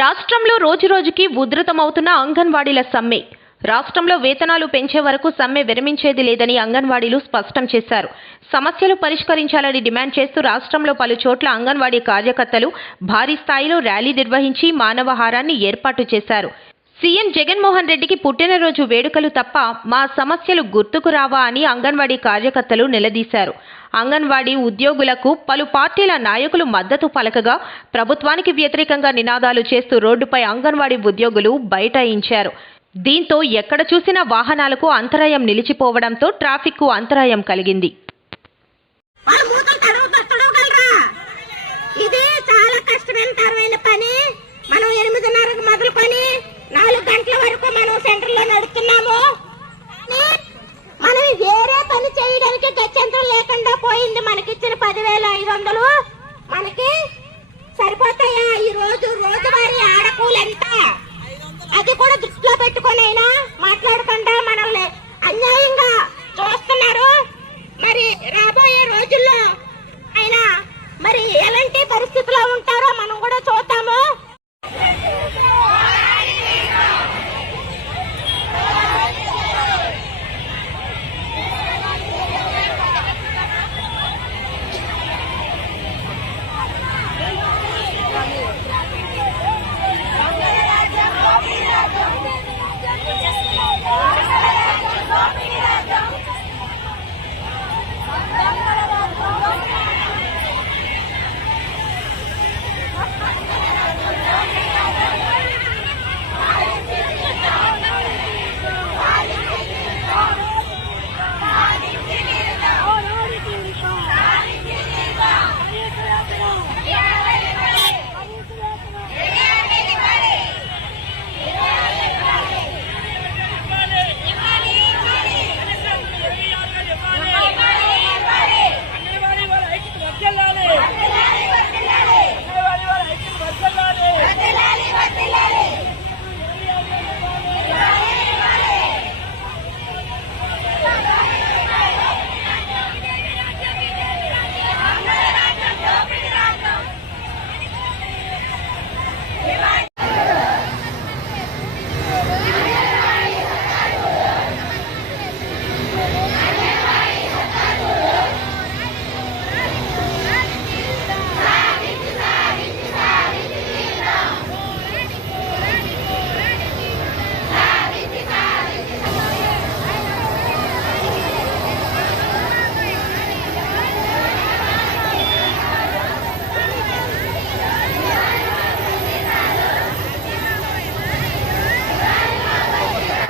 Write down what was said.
రాష్ట్రంలో రోజురోజుకి ఉధృతమవుతున్న అంగన్వాడీల సమ్మె. రాష్ట్రంలో వేతనాలు పెంచే వరకు సమ్మె విరమించేది లేదని అంగన్వాడీలు స్పష్టం చేశారు. సమస్యలు పరిష్కరించాలని డిమాండ్ చేస్తూ రాష్ట్రంలో పలు చోట్ల అంగన్వాడీ కార్యకర్తలు భారీ స్థాయిలో ర్యాలీ నిర్వహించి మానవహారాన్ని ఏర్పాటు చేశారు. సీఎం జగన్మోహన్ రెడ్డికి పుట్టినరోజు వేడుకలు తప్ప మా సమస్యలు గుర్తుకు రావా అని అంగన్వాడీ కార్యకర్తలు నిలదీశారు. అంగన్వాడీ ఉద్యోగులకు పలు పార్టీల నాయకులు మద్దతు పలకగా ప్రభుత్వానికి వ్యతిరేకంగా నినాదాలు చేస్తూ రోడ్డుపై అంగన్వాడీ ఉద్యోగులు బైఠాయించారు. దీంతో ఎక్కడ చూసినా వాహనాలకు అంతరాయం నిలిచిపోవడంతో ట్రాఫిక్కు అంతరాయం కలిగింది. ఇది చాలా కష్టమైన పని.